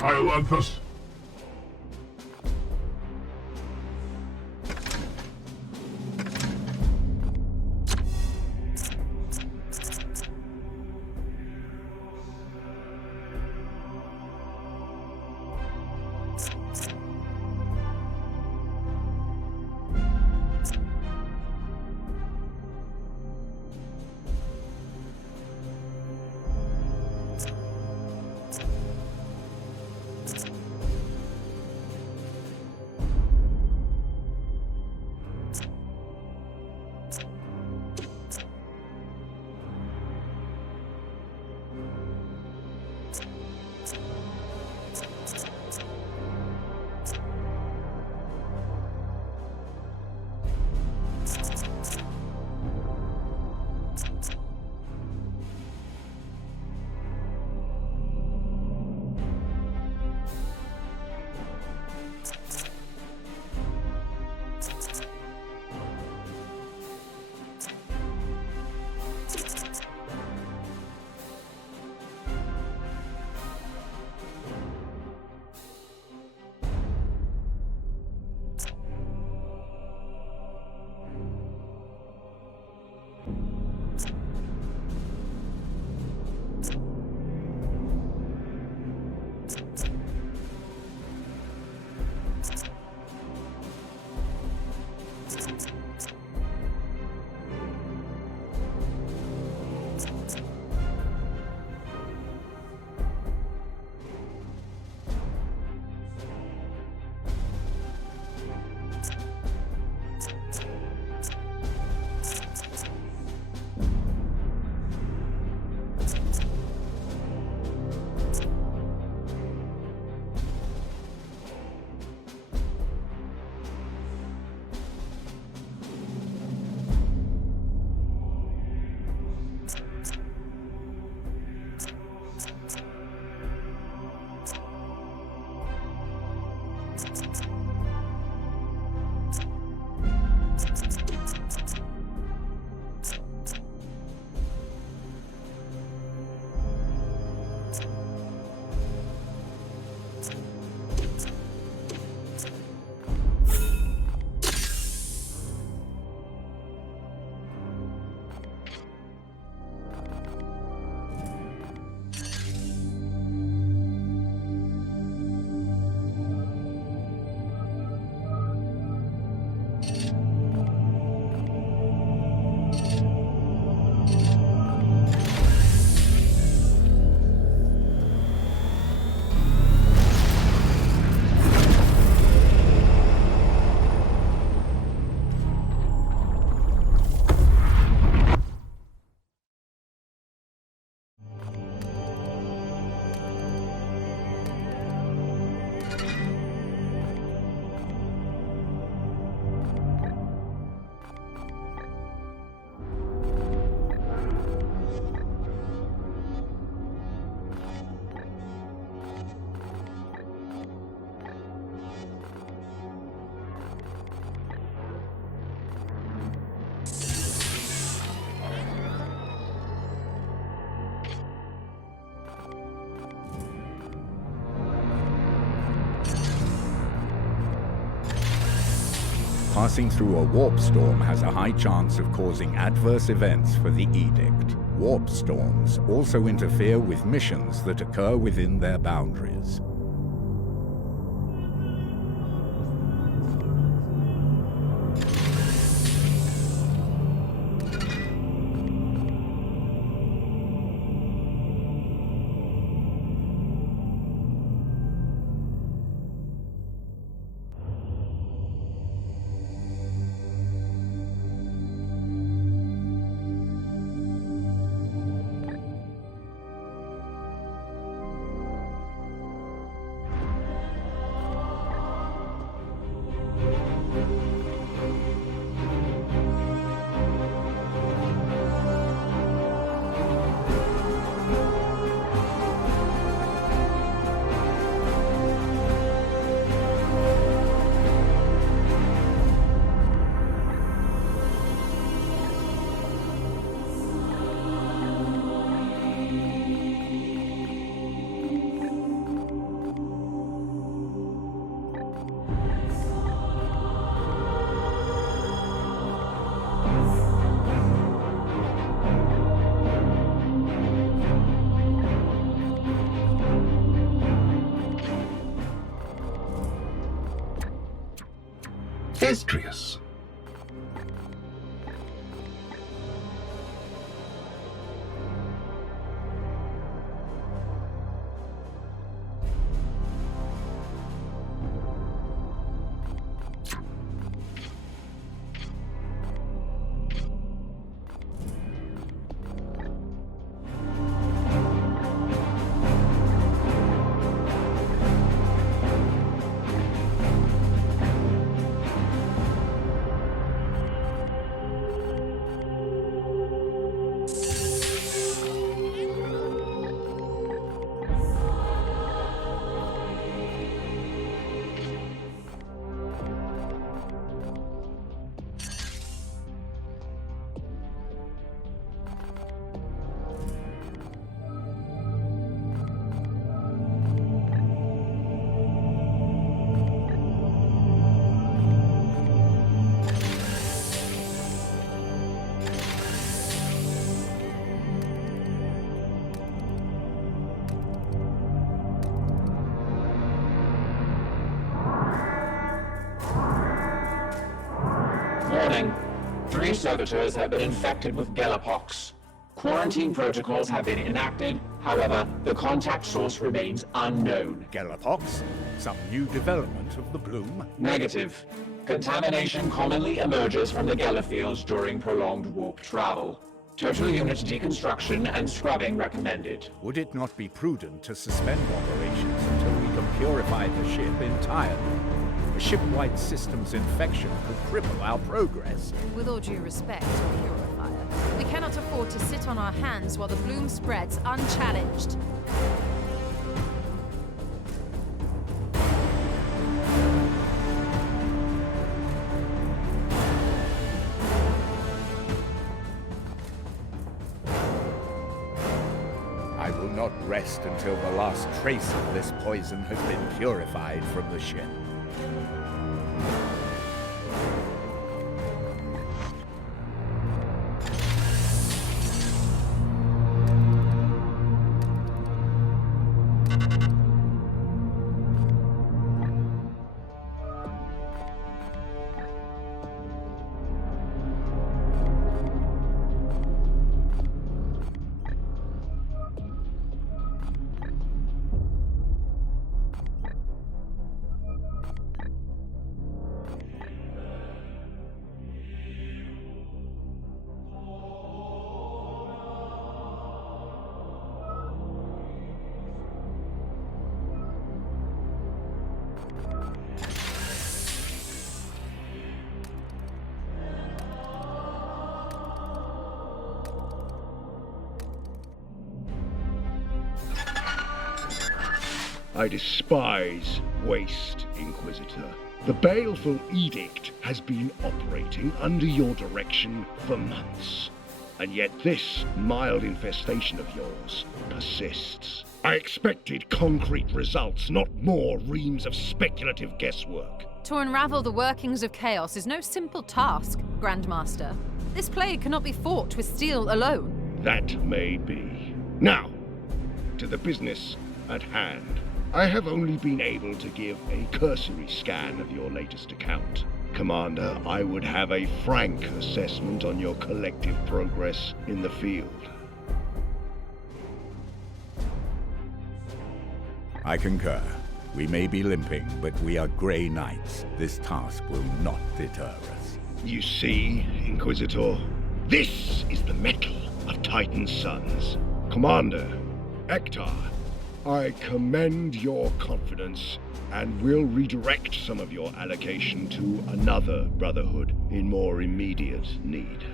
Ailanthus. Passing through a warp storm has a high chance of causing adverse events for the Edict. Warp storms also interfere with missions that occur within their boundaries. Industrious. Warning. 3 servitors have been infected with Galapox. Quarantine protocols have been enacted. However, the contact source remains unknown. Galapox? Some new development of the bloom? Negative. Contamination commonly emerges from the Galafields during prolonged warp travel. Total unit deconstruction and scrubbing recommended. Would it not be prudent to suspend operations until we can purify the ship entirely? A ship-wide systems infection could cripple our progress. With all due respect, Purifier, we cannot afford to sit on our hands while the bloom spreads unchallenged. I will not rest until the last trace of this poison has been purified from the ship. I despise waste, Inquisitor. The baleful edict has been operating under your direction for months. And yet this mild infestation of yours persists. I expected concrete results, not more reams of speculative guesswork. To unravel the workings of chaos is no simple task, Grandmaster. This plague cannot be fought with steel alone. That may be. Now, to the business at hand. I have only been able to give a cursory scan of your latest account. Commander, I would have a frank assessment on your collective progress in the field. I concur. We may be limping, but we are Grey Knights. This task will not deter us. You see, Inquisitor, this is the mettle of Titan's sons. Commander, Ektar, I commend your confidence and will redirect some of your allocation to another brotherhood in more immediate need.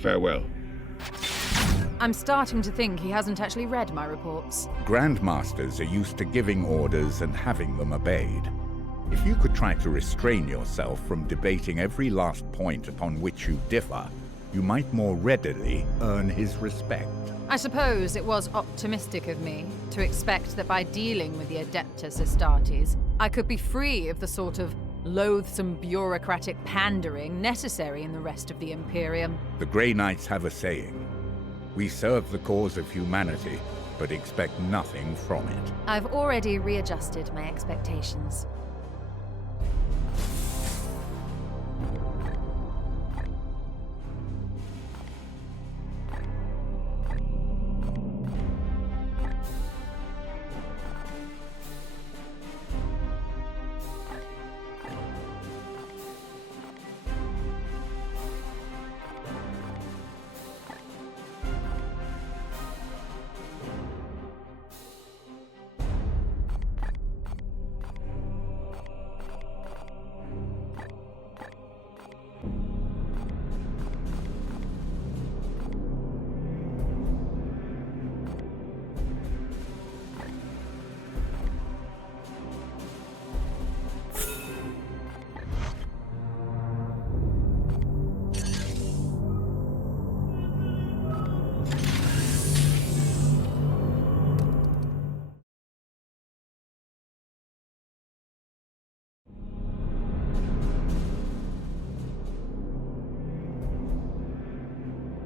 Farewell. I'm starting to think he hasn't actually read my reports. Grandmasters are used to giving orders and having them obeyed. If you could try to restrain yourself from debating every last point upon which you differ, you might more readily earn his respect. I suppose it was optimistic of me to expect that by dealing with the Adeptus Astartes, I could be free of the sort of loathsome bureaucratic pandering necessary in the rest of the Imperium. The Grey Knights have a saying. We serve the cause of humanity, but expect nothing from it. I've already readjusted my expectations.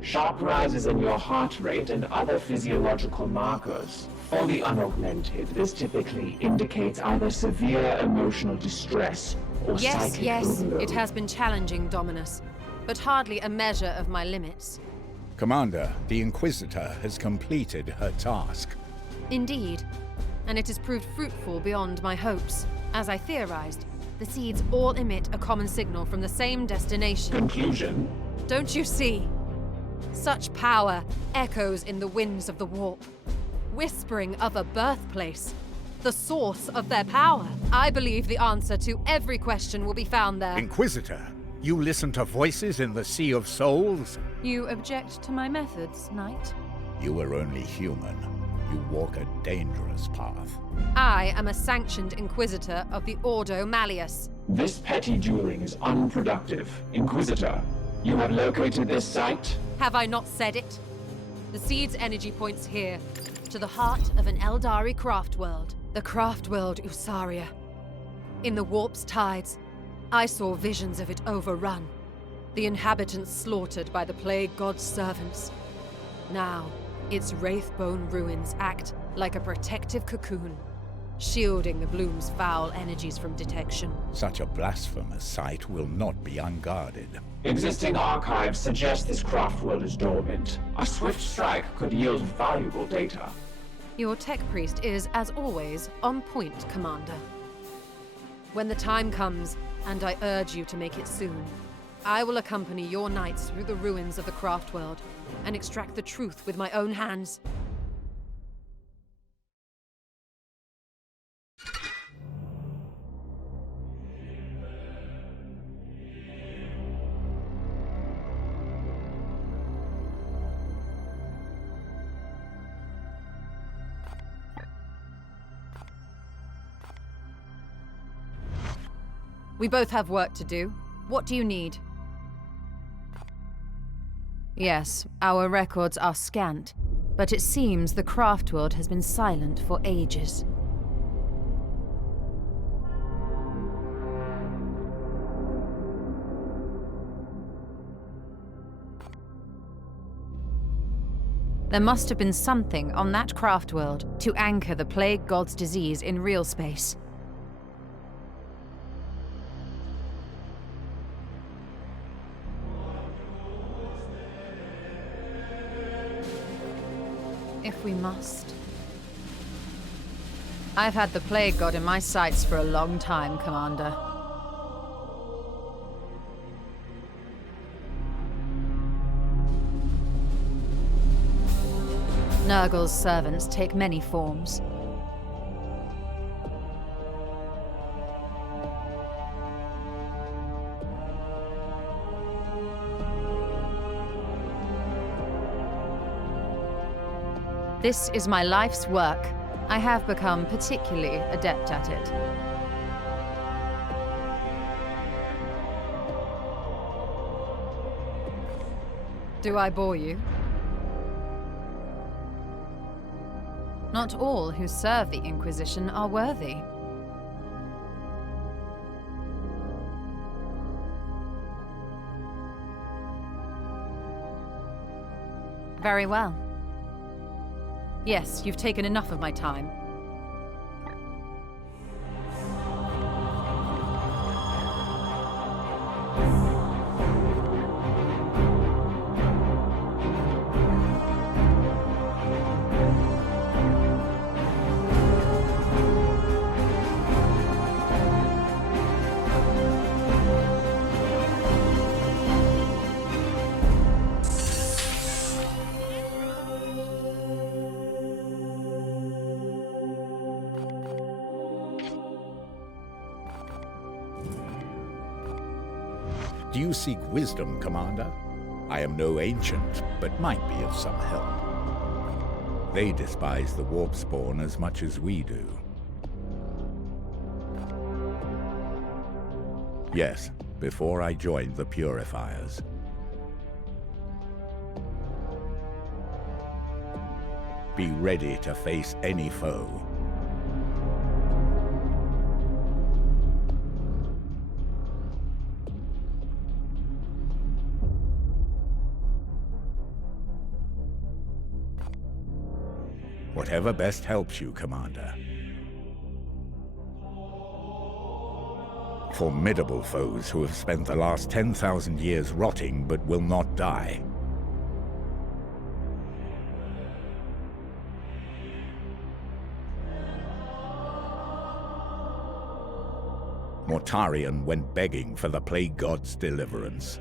Sharp rises in your heart rate and other physiological markers. For the unaugmented, this typically indicates either severe emotional distress or psychic overload. It has been challenging, Dominus, but hardly a measure of my limits. Commander, the Inquisitor has completed her task. Indeed, and it has proved fruitful beyond my hopes. As I theorized, the seeds all emit a common signal from the same destination. Conclusion? Don't you see? Such power echoes in the winds of the warp, whispering of a birthplace, the source of their power. I believe the answer to every question will be found there. Inquisitor, you listen to voices in the Sea of Souls? You object to my methods, Knight? You are only human. You walk a dangerous path. I am a sanctioned Inquisitor of the Ordo Malleus. This petty dueling is unproductive. Inquisitor, you have located this site? Have I not said it? The seed's energy points here, to the heart of an Eldari craft world. The craft world Usaria. In the warp's tides, I saw visions of it overrun. The inhabitants slaughtered by the plague god's servants. Now, its wraithbone ruins act like a protective cocoon, shielding the bloom's foul energies from detection. Such a blasphemous sight will not be unguarded. Existing archives suggest this craft world is dormant. A swift strike could yield valuable data. Your tech priest is, as always, on point, Commander. When the time comes, and I urge you to make it soon, I will accompany your knights through the ruins of the craft world and extract the truth with my own hands. We both have work to do. What do you need? Yes, our records are scant, but it seems the craft world has been silent for ages. There must have been something on that craft world to anchor the plague god's disease in real space. If we must. I've had the plague god in my sights for a long time, Commander. Nurgle's servants take many forms. This is my life's work. I have become particularly adept at it. Do I bore you? Not all who serve the Inquisition are worthy. Very well. Yes, you've taken enough of my time. Do you seek wisdom, Commander? I am no ancient, but might be of some help. They despise the warpspawn as much as we do. Yes, before I joined the Purifiers. Be ready to face any foe. Whatever best helps you, Commander. Formidable foes who have spent the last 10,000 years rotting but will not die. Mortarion went begging for the Plague God's deliverance.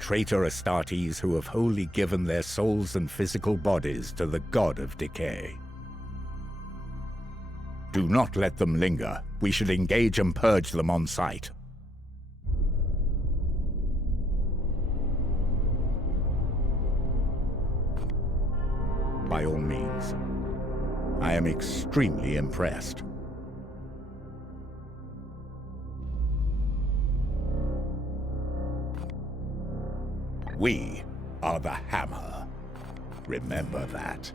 Traitor Astartes who have wholly given their souls and physical bodies to the god of decay. Do not let them linger. We should engage and purge them on sight. By all means. I am extremely impressed. We are the Hammer. Remember that.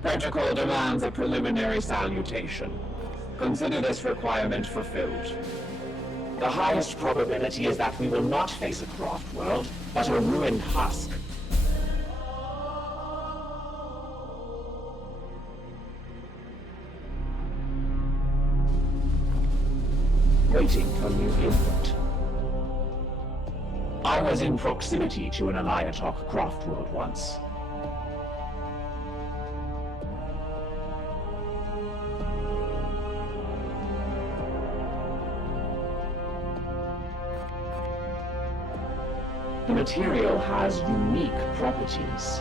Protocol demands a preliminary salutation. Consider this requirement fulfilled. The highest probability is that we will not face a craft world, but a ruined husk. Waiting for new input. I was in proximity to an Eliatok craft world once. The material has unique properties.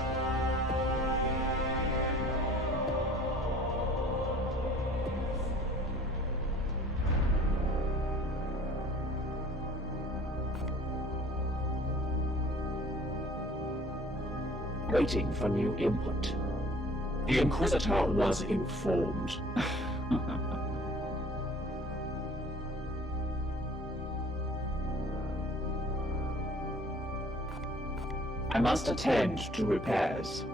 Waiting for new input. The Inquisitor was informed. I must attend to repairs.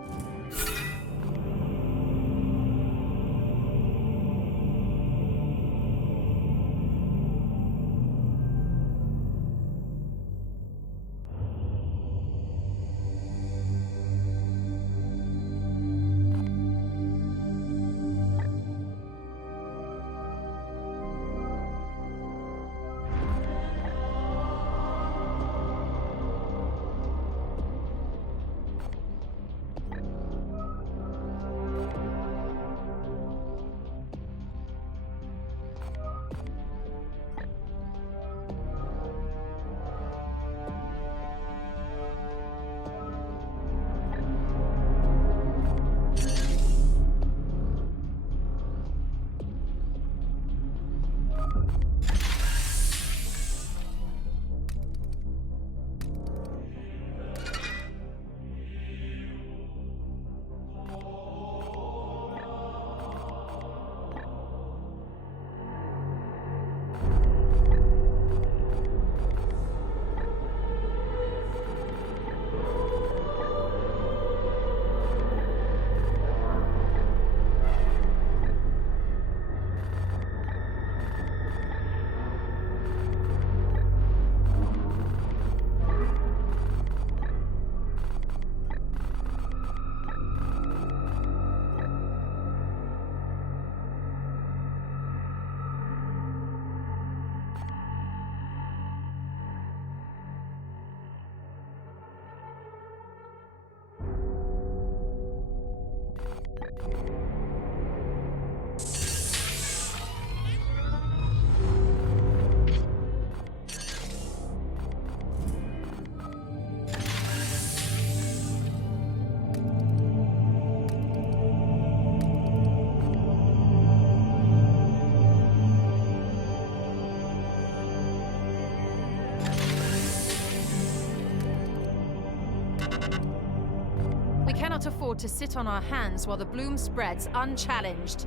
We cannot afford to sit on our hands while the bloom spreads unchallenged.